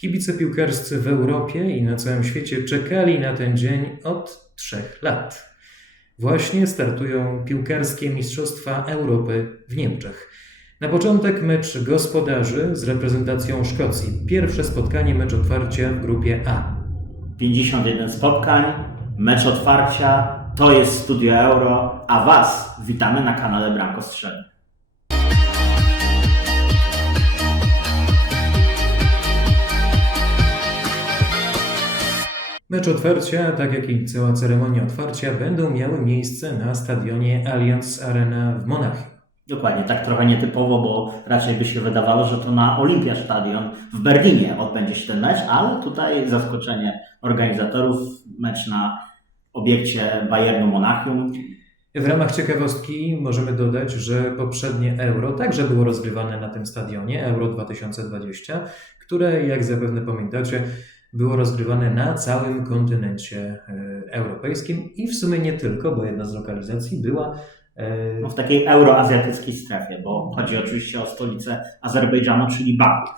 Kibice piłkarscy w Europie i na całym świecie czekali na ten dzień od trzech lat. Właśnie startują piłkarskie Mistrzostwa Europy w Niemczech. Na początek mecz gospodarzy z reprezentacją Szkocji. Pierwsze spotkanie, mecz otwarcia w grupie A. 51 spotkań, mecz otwarcia, to jest Studio Euro, a Was witamy na kanale Bramko Strzelny. Mecz otwarcia, tak jak i cała ceremonia otwarcia, będą miały miejsce na stadionie Allianz Arena w Monachium. Dokładnie, tak trochę nietypowo, bo raczej by się wydawało, że to na Olympia Stadion w Berlinie odbędzie się ten mecz, ale tutaj zaskoczenie organizatorów, mecz na obiekcie Bayernu Monachium. W ramach ciekawostki możemy dodać, że poprzednie Euro także było rozgrywane na tym stadionie, Euro 2020, które, jak zapewne pamiętacie, było rozgrywane na całym kontynencie e, europejskim i w sumie nie tylko, bo jedna z lokalizacji była e, No, w takiej euroazjatyckiej strefie, bo chodzi oczywiście o stolicę Azerbejdżanu, czyli Baku.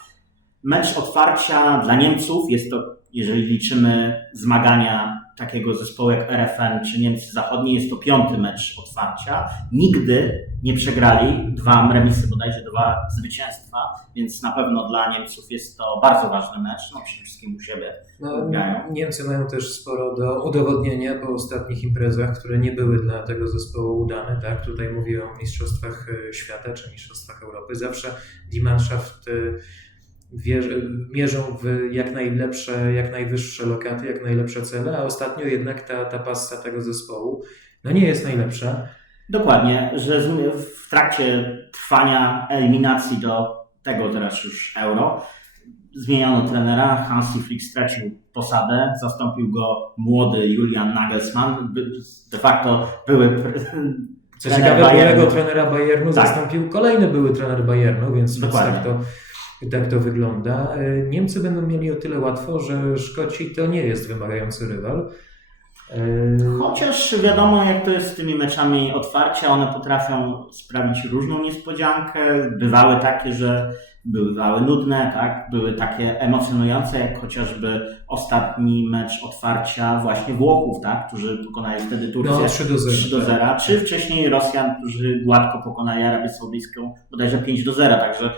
Mecz otwarcia dla Niemców jest to, jeżeli liczymy zmagania takiego zespołu jak RFN czy Niemcy Zachodnie, jest to piąty mecz otwarcia. Nigdy nie przegrali, dwa remisy bodajże, dwa zwycięstwa, więc na pewno dla Niemców jest to bardzo ważny mecz, no przede wszystkim u siebie. No. Niemcy mają też sporo do udowodnienia po ostatnich imprezach, które nie były dla tego zespołu udane. Tak? Tutaj mówię o Mistrzostwach e, Świata czy Mistrzostwach Europy. Zawsze Die Mannschaft e, mierzą w jak najlepsze, jak najwyższe lokaty, jak najlepsze cele, a ostatnio jednak ta, ta passa tego zespołu no nie jest najlepsza. Dokładnie, że w trakcie trwania eliminacji do tego teraz już euro zmieniono trenera. Hansi Flick stracił posadę, zastąpił go młody Julian Nagelsmann. De facto były Co ciekawe, byłego trenera Bayernu Tak. zastąpił kolejny były trener Bayernu, więc, więc Dokładnie. tak, to, tak to wygląda. E, Niemcy będą mieli o tyle łatwo, że Szkoci to nie jest wymagający rywal. E, Chociaż wiadomo, jak to jest z tymi meczami otwarcia, one potrafią sprawić różną niespodziankę. Bywały takie, że bywały nudne, tak? były takie emocjonujące, jak chociażby ostatni mecz otwarcia właśnie Włochów, tak? którzy pokonali wtedy Turcję. No, 3 do 0. 3 do 0, czy wcześniej Rosjan, którzy gładko pokonali Arabię Saudyjską, bodajże 5 do 0, także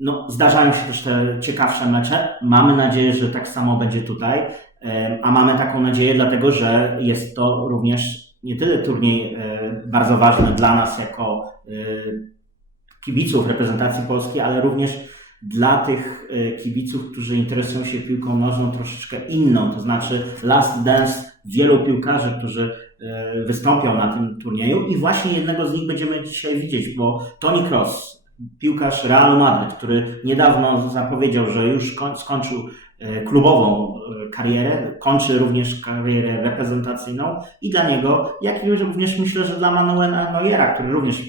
no, zdarzają się też te ciekawsze mecze. Mamy nadzieję, że tak samo będzie tutaj, a mamy taką nadzieję dlatego, że jest to również nie tyle turniej e, bardzo ważny dla nas jako e, kibiców reprezentacji Polski, ale również dla tych e, kibiców, którzy interesują się piłką nożną troszeczkę inną, to znaczy last dance wielu piłkarzy, którzy wystąpią na tym turnieju i właśnie jednego z nich będziemy dzisiaj widzieć, bo Toni Kroos, piłkarz Realu Madryt, który niedawno zapowiedział, że już koń- skończył e, klubową e, karierę, kończy również karierę reprezentacyjną i dla niego, jak i również myślę, że dla Manuela Neuera, który również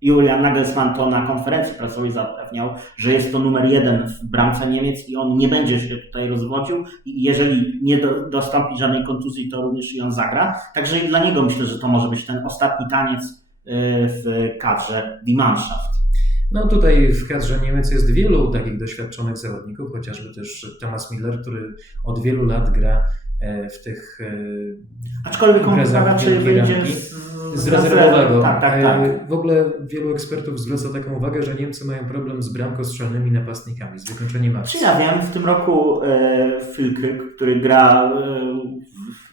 Julian Nagelsmann to na konferencji prasowej zapewniał, że jest to numer jeden w bramce Niemiec i on nie będzie się tutaj rozwodził i jeżeli nie do, dostąpi żadnej kontuzji, to również i on zagra. Także i dla niego myślę, że to może być ten ostatni taniec y, w kadrze Die Mannschaft. No tutaj w kadrze Niemiec jest wielu takich doświadczonych zawodników, chociażby też Thomas Miller, który od wielu lat gra e, w tych e, Aczkolwiek on raczej wyjdzie ramki. z, z rezerwowego. Tak, tak, tak. E, W ogóle wielu ekspertów zwraca taką uwagę, że Niemcy mają problem z bramkostrzelnymi napastnikami, z wykończeniem akcji. ja wiem, w tym roku e, który gra e,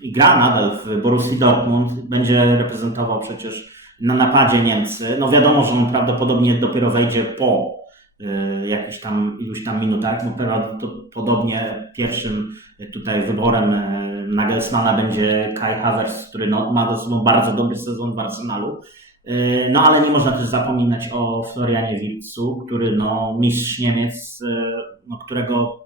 i gra nadal w Borussii Dortmund, będzie reprezentował przecież na napadzie Niemcy. No wiadomo, że on prawdopodobnie dopiero wejdzie po e, jakichś tam iluś tam minutach. No prawdopodobnie pierwszym tutaj wyborem e, Nagelsmana będzie Kai Havertz, który no, ma ze sobą bardzo dobry sezon w Arsenalu. E, No ale nie można też zapominać o Florianie Wirtzu, który no mistrz Niemiec, e, no, którego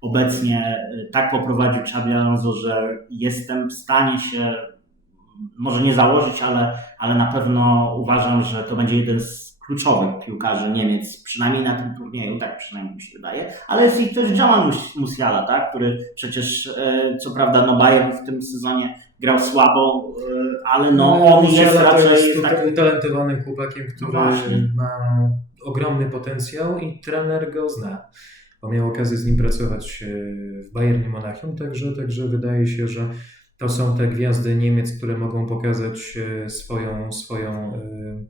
obecnie e, tak poprowadził Xabi Alonso, że jestem w stanie się może nie założyć, ale, ale na pewno uważam, że to będzie jeden z kluczowych piłkarzy Niemiec, przynajmniej na tym turnieju, tak przynajmniej mi się wydaje, ale jest ich też Jamal Mus- Musiala, tak, który przecież, e, co prawda, no Bayern w tym sezonie grał słabo, e, ale no on jest Musiala to raczej jest tutaj utalentowanym chłopakiem, który No właśnie. ma ogromny potencjał i trener go zna. bo miał okazję z nim pracować e, w Bayernie Monachium, także, także wydaje się, że to są te gwiazdy Niemiec, które mogą pokazać e, swoją, swoją e,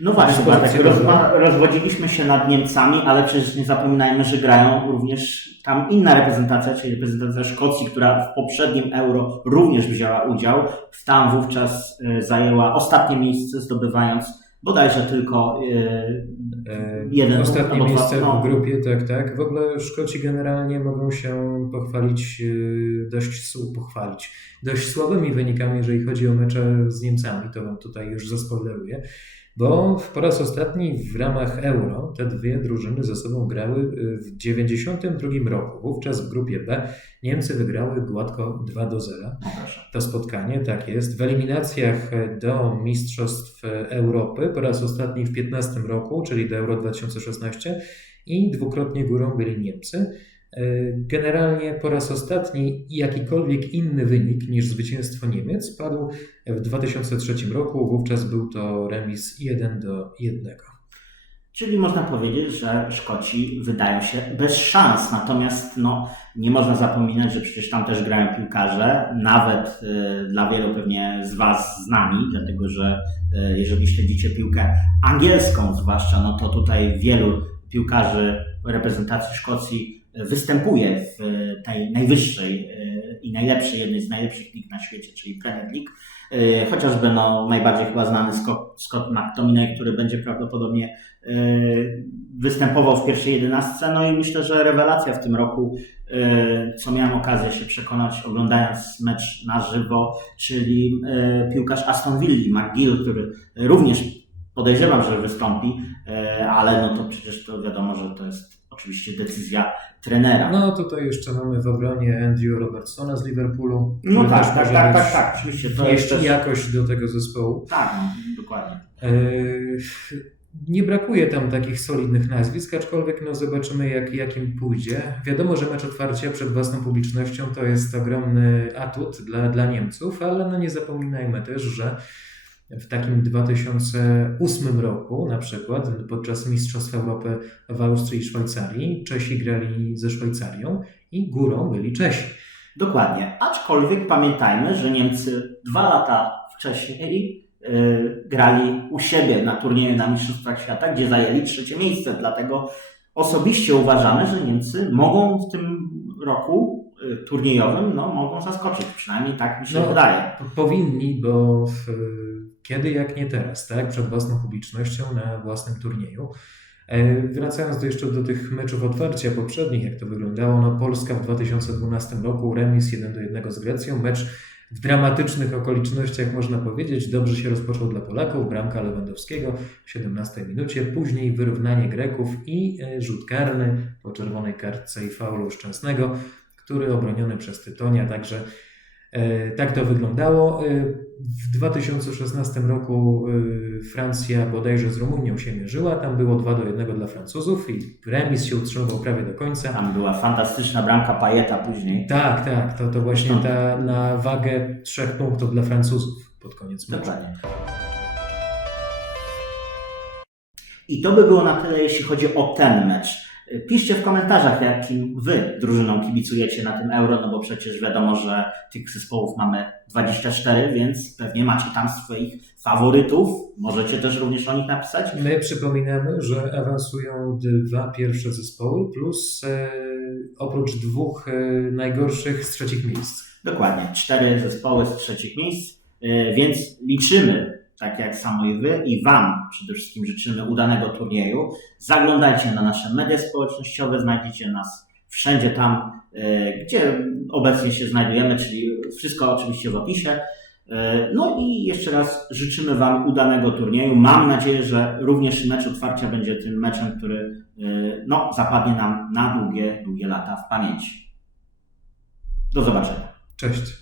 No właśnie, Bartek, rozwa- rozwodziliśmy się nad Niemcami, ale przecież nie zapominajmy, że grają również tam inna reprezentacja, czyli reprezentacja Szkocji, która w poprzednim Euro również wzięła udział. Tam wówczas e, zajęła ostatnie miejsce, zdobywając bodajże tylko e, E, Jeden Ostatnie albo dwa, miejsce no. w grupie, tak, tak. W ogóle Szkoci generalnie mogą się pochwalić e, dość pochwalić dość słabymi wynikami, jeżeli chodzi o mecze z Niemcami. To wam tutaj już zaspoileruję. Bo po raz ostatni w ramach Euro te dwie drużyny ze sobą grały e, w 1992 roku. Wówczas w grupie B Niemcy wygrały gładko 2 do 0 no proszę. to spotkanie, tak jest. W eliminacjach do Mistrzostw Europy po raz ostatni w 15 roku, czyli do Euro 2016 i dwukrotnie górą byli Niemcy. E, Generalnie po raz ostatni jakikolwiek inny wynik niż zwycięstwo Niemiec padł w 2003 roku. Wówczas był to remis 1 do 1. Czyli można powiedzieć, że Szkoci wydają się bez szans. Natomiast no, nie można zapominać, że przecież tam też grają piłkarze, nawet y, dla wielu pewnie z Was z nami, dlatego że y, jeżeli śledzicie piłkę angielską zwłaszcza, no to tutaj wielu piłkarzy reprezentacji Szkocji występuje w y, tej najwyższej y, i najlepszej, jednej z najlepszych lig na świecie, czyli Premier League. Y, Chociażby no, najbardziej chyba znany Scott, Scott McTominay, który będzie prawdopodobnie występował w pierwszej jedenastce. No i myślę, że rewelacja w tym roku, co miałem okazję się przekonać oglądając mecz na żywo, czyli piłkarz Aston Villa, McGill, który również podejrzewam, że wystąpi, ale no to przecież to wiadomo, że to jest oczywiście decyzja trenera. No tutaj jeszcze mamy w obronie Andrew Robertsona z Liverpoolu. No tak, tak, tak, mieć- tak, tak, oczywiście to też... jakość do tego zespołu. Tak, no, dokładnie. Eee, Nie brakuje tam takich solidnych nazwisk, aczkolwiek no zobaczymy jak, jakim pójdzie. Wiadomo, że mecz otwarcia przed własną publicznością to jest ogromny atut dla, dla Niemców, ale no nie zapominajmy też, że w takim 2008 roku na przykład podczas Mistrzostw Europy w Austrii i Szwajcarii Czesi grali ze Szwajcarią i górą byli Czesi. Dokładnie. Aczkolwiek pamiętajmy, że Niemcy dwa lata wcześniej y, grali u siebie na turnieju na Mistrzostwach Świata, gdzie zajęli trzecie miejsce. Dlatego osobiście uważamy, że Niemcy mogą w tym roku y, turniejowym no, mogą zaskoczyć. Przynajmniej tak mi się No, wydaje. Powinni, bo w, kiedy jak nie teraz, tak? Przed własną publicznością na własnym turnieju. E, Wracając do jeszcze do tych meczów otwarcia poprzednich, jak to wyglądało, no Polska w 2012 roku remis 1 do 1 z Grecją, mecz w dramatycznych okolicznościach można powiedzieć, dobrze się rozpoczął dla Polaków, bramka Lewandowskiego w 17 minucie, później wyrównanie Greków i e, rzut karny po czerwonej kartce i faulu Szczęsnego, który obroniony przez Tytonia, także Tak to wyglądało. E, W 2016 roku e, Francja bodajże z Rumunią się mierzyła. Tam było 2 do 1 dla Francuzów i remis się utrzymywał prawie do końca. Tam była fantastyczna bramka Pajeta później. Tak, tak, to, to właśnie ta na wagę trzech punktów dla Francuzów pod koniec meczu. Dokładnie. I to by było na tyle, jeśli chodzi o ten mecz. Piszcie w komentarzach, jakim wy drużyną kibicujecie na tym euro, no bo przecież wiadomo, że tych zespołów mamy 24, więc pewnie macie tam swoich faworytów. Możecie też również o nich napisać. My przypominamy, że awansują dwa pierwsze zespoły plus e, oprócz dwóch e, najgorszych z trzecich miejsc. Dokładnie, cztery zespoły z trzecich miejsc, yy, więc liczymy, tak jak samo i wy, i wam przede wszystkim życzymy udanego turnieju. Zaglądajcie na nasze media społecznościowe, znajdziecie nas wszędzie tam, yy, gdzie obecnie się znajdujemy, czyli wszystko oczywiście w opisie. Yy, No i jeszcze raz życzymy Wam udanego turnieju. Mam nadzieję, że również mecz otwarcia będzie tym meczem, który yy, no, zapadnie nam na długie, długie lata w pamięci. Do zobaczenia. Cześć.